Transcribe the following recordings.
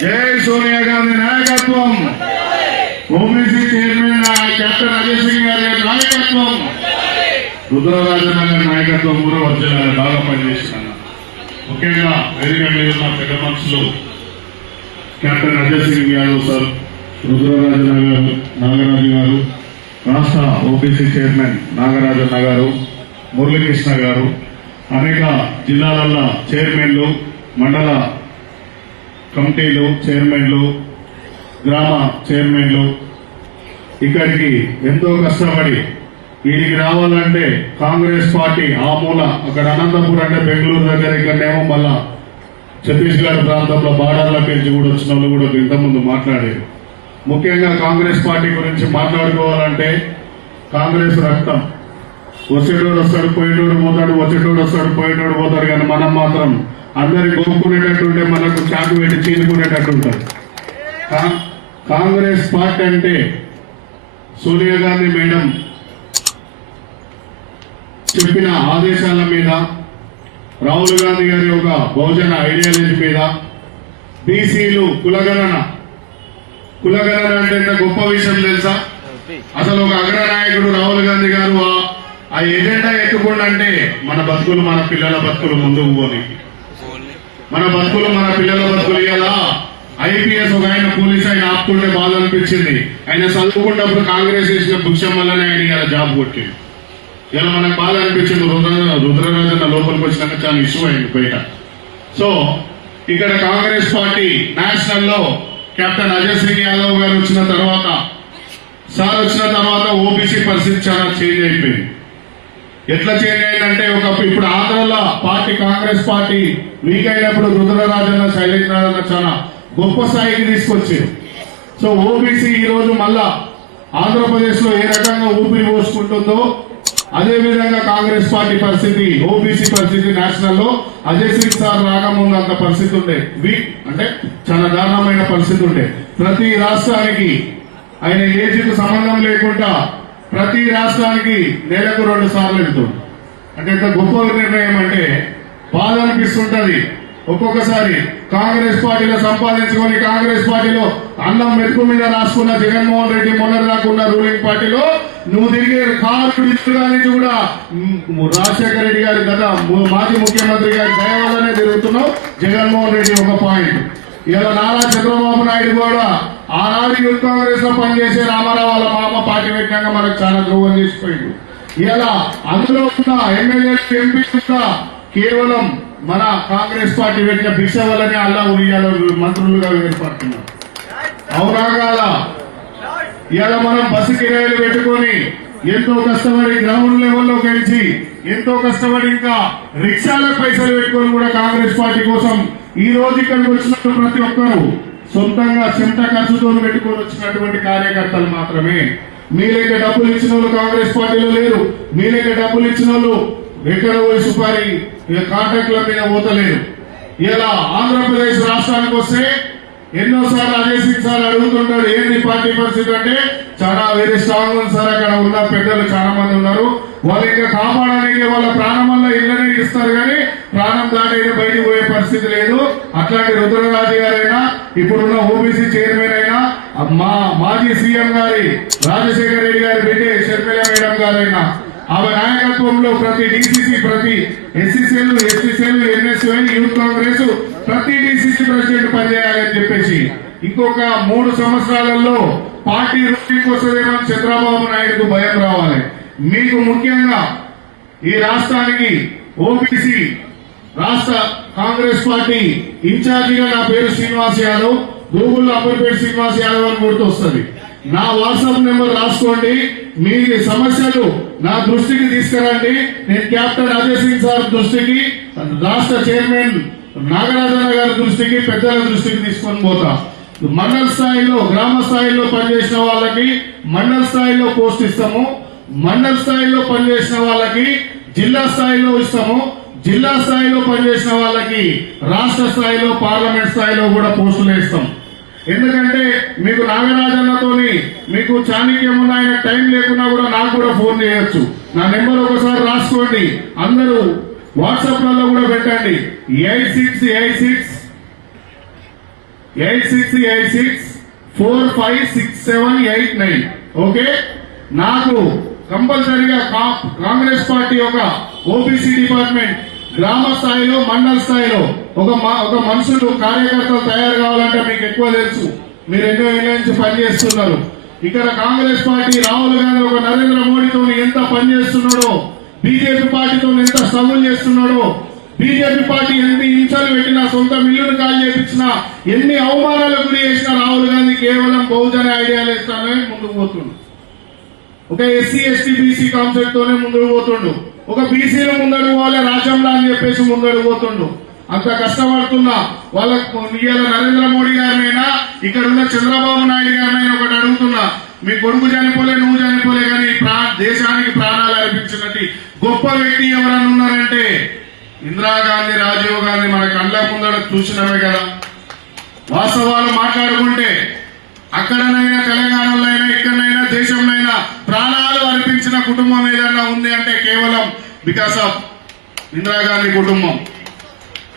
జై సోనియా గాంధీ నాయకత్వం. OBC chairman captain Ajay Singh గారి నాయకత్వం. రుద్రరాజన్ నాయకత్వం కూడా వర్జనాలు బాగా పనిచేస్తున్నాను ముఖ్యంగా వేదిక మీద ఉన్న పెద్ద మనుషులు కెప్టెన్ అజయ్ సింగ్ గారు సార్ రుద్రరాజన్న గారు నాగరాజు గారు రాష్ట్ర ఓబీసీ చైర్మన్ నాగరాజన్న గారు మురళీకృష్ణ గారు అనేక జిల్లాలలో చైర్మన్లు మండల కమిటీలు చైర్మన్లు గ్రామ చైర్మన్లు ఇక్కడికి ఎంతో కష్టపడి వీడికి రావాలంటే కాంగ్రెస్ పార్టీ ఆ మూల అక్కడ అనంతపురం అంటే బెంగళూరు దగ్గర ఇక్కడనేమో మళ్ళా ఛత్తీస్గఢ్ ప్రాంతంలో బార్డర్లోకి వెళ్ళి కూడా వచ్చిన వాళ్ళు కూడా ఇంతకుముందు మాట్లాడారు. ముఖ్యంగా కాంగ్రెస్ పార్టీ గురించి మాట్లాడుకోవాలంటే కాంగ్రెస్ రక్తం. వచ్చేటోడు వస్తాడు పోయేటోడు పోతాడు వచ్చేటోడు వస్తాడు పోయేటోడు పోతాడు కానీ మనం మాత్రం అందరి గోపుకునేటట్టుంటే మనకు చాటు పెట్టి చీనుకునేటట్టు ఉంటారు కాంగ్రెస్ పార్టీ అంటే సోనియా గాంధీ మేడం చెప్పిన ఆదేశాల మీద రాహుల్ గాంధీ గారి యొక్క బహుజన ఐడియాలజీ మీద బీసీలు కులగణన కులగణన అంటే గొప్ప విషయం తెలుసా? అసలు ఒక అగ్రనాయకుడు రాహుల్ గాంధీ గారు ఆ- ఆ ఎజెండా ఎత్తుకుండా అంటే మన బతుకులు మన పిల్లల బతుకులు ముందుకు పోనీ మన బతుకులు మన పిల్లల బతుకులు ఇలా ఐపీఎస్ ఒక ఆయన పోలీస్ ఆయన ఆపుకుంటే బాధ అనిపించింది ఆయన చదువుకున్నప్పుడు కాంగ్రెస్ వేసిన భిక్షం వల్లనే ఆయన ఇలా జాబ్ కొట్టింది ఇలా మనకు బాధ అనిపించింది రుద్ర రుద్రరాజన్న లోపలికి వచ్చినాక చాలా ఇష్యూ అయింది బయట. సో ఇక్కడ కాంగ్రెస్ పార్టీ నేషనల్లో కెప్టెన్ అజయ్ సింగ్ యాదవ్ గారు వచ్చిన తర్వాత సార్ వచ్చిన తర్వాత ఓబీసీ పరిస్థితి చాలా చేంజ్ అయిపోయింది. ఎట్లా చేంజ్ అయిందంటే ఒక ఇప్పుడు ఆంధ్రలో పార్టీ కాంగ్రెస్ పార్టీ వీక్ అయినప్పుడు రుద్రరాజన్న శైలేంద్రరాజన్న చాలా గొప్ప స్థాయికి తీసుకొచ్చారు. సో ఓబీసీ ఈ రోజు మళ్ళా ఆంధ్రప్రదేశ్లో ఏ రకంగా ఊపిరి పోసుకుంటుందో అదే విధంగా కాంగ్రెస్ పార్టీ పరిస్థితి ఓబీసీ పరిస్థితి నేషనల్లో అజయ్ సింగ్ సార్ రాకముందు అంత పరిస్థితి ఉండే. వీక్ అంటే చాలా దారుణమైన పరిస్థితి ఉండే. ప్రతి రాష్ట్రానికి ఆయన ఏజీకి సంబంధం లేకుండా ప్రతి రాష్ట్రానికి నెలకు రెండు సార్లు వెళ్తుంది. అంటే ఇంత గొప్ప నిర్ణయం అంటే బాధ అనిపిస్తుంటది. ఒక్కొక్కసారి కాంగ్రెస్ పార్టీలో సంపాదించుకొని కాంగ్రెస్ పార్టీలో అన్నం మెతుకు మీద రాసుకున్న జగన్మోహన్ రెడ్డి మొన్న రాకున్న రూలింగ్ పార్టీలో నువ్వు తిరిగే కారు ఇస్తుగా నుంచి కూడా రాజశేఖర రెడ్డి గారి గత మాజీ ముఖ్యమంత్రి గారి దయ వల్లనే తిరుగుతున్నావు. జగన్మోహన్ రెడ్డి ఒక పాయింట్. ఇలా నారా చంద్రబాబు నాయుడు కూడా ఆనాడు యూత్ కాంగ్రెస్లో పనిచేసే రామారావు వాళ్ళ మామ పార్టీ పెట్టినాక మనకు చాలా ద్రోహం చేసిపోయింది ఇలా అందులో ఉన్న ఎమ్మెల్యే ఎంపీ కూడా కేవలం మన కాంగ్రెస్ పార్టీ పెట్టిన భిక్ష వల్లనే అల్లా ఉరియాలో మంత్రులుగా ఏర్పడుతున్నారు. అవునా కాదా? ఇలా మనం బస్సు కిరాయిలు పెట్టుకొని ఎంతో కష్టపడి గ్రౌండ్ లెవెల్లో గెలిచి ఎంతో కష్టపడి ఇంకా రిక్షాలకు పైసలు పెట్టుకొని కూడా కాంగ్రెస్ పార్టీ కోసం ఈ రోజు ఇక్కడికి వచ్చినట్టు ప్రతి ఒక్కరు సొంతంగా చెమట ఖర్చుతో పెట్టుకొని వచ్చినటువంటి కార్యకర్తలు మాత్రమే. మీ డబ్బులు ఇచ్చిన వాళ్ళు కాంగ్రెస్ పార్టీలో లేరు. మీ డబ్బులు ఇచ్చిన వాళ్ళు ఎక్కడ పోయి సుపారి కాంట్రాక్ట్ల మీద పోతలేరు. ఇలా ఆంధ్రప్రదేశ్ రాష్ట్రానికి వస్తే ఎన్నోసార్లు అజయ్ సింగ్ సార్ అడుగుతుంటాడు ఏంటి పార్టీ పరిస్థితి అంటే చాలా వేరే స్ట్రాంగ్ ఉంది సార్ అక్కడ ఉన్న పెద్దలు చాలా మంది ఉన్నారు. వాళ్ళు ఇంకా కాపాడడానికి వాళ్ళ ప్రాణం వల్ల ఇళ్ళనే ఇస్తారు కానీ ప్రాణం దాటి బయటికి పోయే పరిస్థితి లేదు. అట్లాంటి రుద్రరాజు గారైనా ఇప్పుడున్న ఓబీసీ చైర్మన్ అయినా మా మాజీ సీఎం గారి రాజశేఖర రెడ్డి గారి బిడ్డే షర్మిల మేడం గారైనా ఆమె నాయకత్వంలో ప్రతి డీసీసీ ప్రతి ఎస్సీసీలు ఎస్టీసీలు ఎన్ఎస్యూ యూత్ కాంగ్రెస్ ప్రతి డిసిసి ప్రెసిడెంట్ పనిచేయాలని చెప్పేసి ఇంకొక మూడు సంవత్సరాలలో పార్టీ రూలింగ్ వస్తుందేమో చంద్రబాబు నాయుడుకు భయం రావాలి. మీకు ముఖ్యంగా ఈ రాష్ట్రానికి ఓబీసీ రాష్ట్ర కాంగ్రెస్ పార్టీ ఇన్ఛార్జిగా నా పేరు శ్రీనివాస్ యాదవ్ గూగుల్లో అప్పటిపేట శ్రీనివాస్ యాదవ్ అని గుర్తొస్తుంది. నా వాట్సాప్ నెంబర్ రాసుకోండి మీ సమస్యలు నా దృష్టికి తీసుకురండి. నేను కెప్టెన్ అజయ్ సింగ్ సార్ దృష్టికి రాష్ట్ర చైర్మన్ నాగరాజన్న గారి దృష్టికి పెద్దల దృష్టికి తీసుకొని పోతా. మండల స్థాయిలో గ్రామ స్థాయిలో పనిచేసిన వాళ్ళకి మండల స్థాయిలో పోస్ట్ ఇస్తాము. మండల స్థాయిలో పనిచేసిన వాళ్ళకి జిల్లా స్థాయిలో ఇస్తాము. జిల్లా స్థాయిలో పనిచేసిన వాళ్ళకి రాష్ట్ర స్థాయిలో పార్లమెంట్ స్థాయిలో కూడా పోస్టులు వేస్తాం ఎందుకంటే మీకు నాగరాజన్నతోని మీకు చాణక్యం ఉన్న ఆయన టైం లేకున్నా కూడా నాకు కూడా ఫోన్ చేయొచ్చు. నా నెంబర్ ఒకసారి రాసుకోండి. అందరూ వాట్సాప్లలో కూడా పెట్టండి. Eight six eight six eight six eight six four five six seven eight nine. Okay? నాకు కంపల్సరీగా కాంగ్రెస్ పార్టీ ఒక ఓబీసీ డిపార్ట్మెంట్ గ్రామ స్థాయిలో మండల స్థాయిలో ఒక మ- ఒక మనుషులు కార్యకర్తలు తయారు కావాలంటే మీకు ఎక్కువ తెలుసు. మీరు ఎన్నో ఏళ్ళ నుంచి పనిచేస్తున్నారు ఇక్కడ కాంగ్రెస్ పార్టీ రాహుల్ గాంధీ ఒక నరేంద్ర మోడీతో ఎంత పనిచేస్తున్నాడో బీజేపీ పార్టీతో ఎంత స్ట్రగుల్ చేస్తున్నాడో బీజేపీ పార్టీ ఎన్ని హింసలు పెట్టినా సొంత మిల్లును కాల్ చేపించినా ఎన్ని అవమానాలకు గురి చేసినా రాహుల్ గాంధీ కేవలం బహుజన ఐడియాలు ఇస్తానే ముందుకు పోతుండు. ఒక ఎస్సీ ఎస్టీ బీసీ కాన్సెప్ట్ తోనే ముందుకు పోతుండు. ఒక బీసీలో ముందడుగు పోవాలి చెప్పేసి ముందడు పోతుండు. అంత కష్టపడుతున్నా. వాళ్ళకు ఇవాళ నరేంద్ర మోడీ గారినైనా? ఇక్కడ ఉన్న చంద్రబాబు నాయుడు గారినైనా ఒకటి అడుగుతున్నా. మీ కొడుకు చనిపోలే నువ్వు చనిపోలే కానీ దేశానికి ప్రాణాలు అర్పించినట్టు గొప్ప వ్యక్తి ఎవరన్నా ఉన్నారంటే ఇందిరాగాంధీ రాజీవ్ గాంధీ మన కళ్ళ ముందర చూసినవే కదా. వాస్తవాలు మాట్లాడుకుంటే అక్కడనైనా తెలంగాణలో అయినా ఇక్కడనైనా దేశంలో ప్రాణాలు అర్పించిన కుటుంబం ఏదైనా ఉంది అంటే కేవలం బికాస్ ఆఫ్ ఇందిరాగాంధీ కుటుంబం.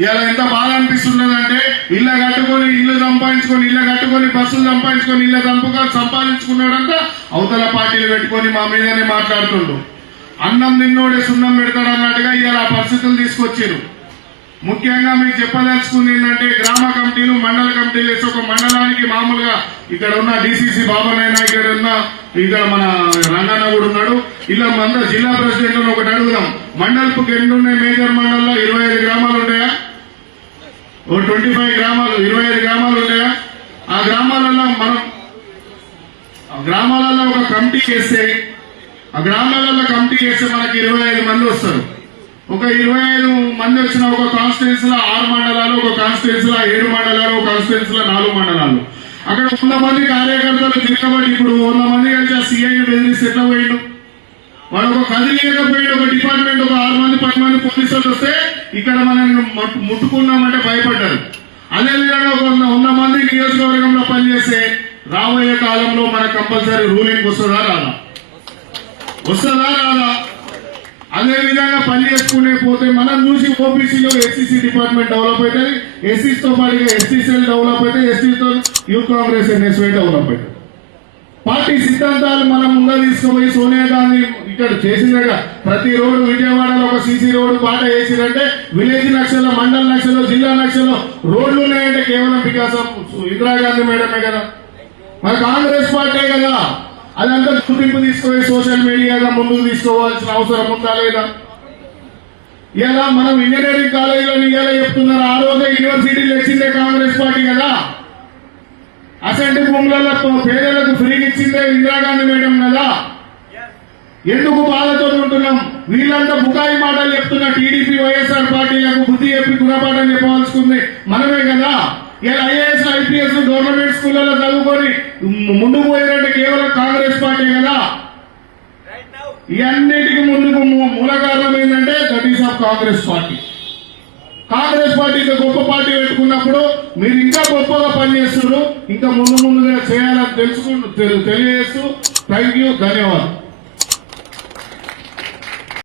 ఇలా ఎంత బాధ అనిపిస్తున్నదంటే ఇళ్ళ కట్టుకొని ఇల్లు సంపాదించుకొని ఇళ్ళ కట్టుకొని బస్సులు సంపాదించుకొని ఇళ్ళ దంపుగా సంపాదించుకున్నాడంతా అవతల పార్టీలు పెట్టుకొని మా మీదనే మాట్లాడుతుండు. అన్నం నిన్నోడే సున్నం పెడతాడు అన్నట్టుగా ఇలా పరిస్థితులు తీసుకొచ్చారు. ముఖ్యంగా మీకు చెప్పదలుచుకుంది ఏంటంటే మండల కమిటీ చేసి ఒక మండలానికి మామూలుగా ఇక్కడ ఉన్న డిసిసి బాబనైనా ఇక్కడ ఉన్న ఇక్కడ మన రంగన్న కూడా ఉన్నాడు. ఇలా మన జిల్లా ప్రెసిడెంట్ ఒకటి అడుగుదాం. మండలపు ఎన్ని ఉన్నాయి మేజర్ మండలంలో ఇరవై ఐదు గ్రామాలు ఉంటాయా? ఓ ట్వంటీ ఫైవ్ గ్రామాలు ఇరవై ఐదు గ్రామాలు ఉంటాయా? ఆ గ్రామాలలో మనం గ్రామాలలో ఒక కమిటీ చేస్తే ఆ గ్రామాలలో కమిటీ చేస్తే మనకి ఇరవై ఐదు మంది వస్తారు. ఒక ఇరవై ఐదు మంది వచ్చిన ఒక కాన్స్టిట్యున్సీలో ఆరు మండలాలు ఒక కాన్స్టిట్యున్సీలో ఏడు మండలాలు ఒక కాన్స్టిట్యున్సీలో నాలుగు మండలాలు. అక్కడ వంద మంది కార్యకర్తలు తిరగబడి ఇప్పుడు వంద మంది కలిసి ఆ సీఐని బెదిరిస్తే ఎట్లా పోయిండు? వాడు ఒక కదిలేకపోయాడు ఒక డిపార్ట్మెంట్ ఒక ఆరు మంది పది మంది పోలీసులు వస్తే ఇక్కడ మనం ముట్టుకున్నామంటే భయపడ్డారు. అదే విధంగా వంద మంది నియోజకవర్గంలో పనిచేస్తే రాబోయే కాలంలో మనకు కంపల్సరీ రూలింగ్ వస్తుందా రాదా? వస్తుందా రాదా? అదే విధంగా పని చేసుకునే పోతే మనం చూసి ఓబీసీలో ఎస్సీసీ డిపార్ట్మెంట్ డెవలప్ అవుతుంది. ఎస్సీతో పాటుగా ఎస్టీ డెవలప్ అయితే ఎస్సీతో యూత్ కాంగ్రెస్ ఎన్ఎస్వై డెవలప్ అవుతుంది. పార్టీ సిద్ధాంతాలు మనం ముందు తీసుకుపోయి సోనియా గాంధీ ఇక్కడ చేసిందట ప్రతి రోడ్డు విజయవాడలో ఒక సీసీ రోడ్డు పాట వేసిరంటే విలేజ్ నక్షలో మండల నక్షలో జిల్లా నక్షలో రోడ్లు ఉన్నాయంటే కేవలం వికాసం ఇందిరాగాంధీ మేడమే కదా. మరి కాంగ్రెస్ పార్టీ కదా. అదంతా చూపింపు తీసుకుని సోషల్ మీడియాగా ముందుకు తీసుకోవాల్సిన అవసరం ఉందా లేదా? ఇలా మనం ఇంజనీరింగ్ కాలేజీలో ఇలా చెప్తున్నారు ఆ రోజే యూనివర్సిటీలు ఇచ్చిందే కాంగ్రెస్ పార్టీ కదా? అసెంట్ భూములలో పేదలకు ఫ్రీగా ఇచ్చిందే ఇందిరాగాంధీ మేడం కదా? ఎందుకు బాధతో ఉంటున్నాం? వీళ్ళంతా బుకాయి మాటలు చెప్తున్న టీడీపీ వైఎస్ఆర్ పార్టీలకు బుద్ధి చెప్పి గుణపాఠం చెప్పవలసుకుంది మనమే కదా? ఇలా ఐఏఎస్ ఐపీఎస్ గవర్నమెంట్ స్కూళ్ళలో చదువుకొని ముందుకు పోయారంటే కేవలం కాంగ్రెస్ పార్టీ కదా. ఇవన్నిటికీ ముందుకు మూల కారణం ఏంటంటే that is of Congress party. Congress party ఇంత గొప్ప పార్టీ పెట్టుకున్నప్పుడు మీరు ఇంకా గొప్పగా పనిచేస్తున్నారు. ఇంకా ముందు ముందుగా చేయాలని తెలుసుకుంటూ తెలి- తెలియజేస్తూ థ్యాంక్ యూ ధన్యవాదాలు.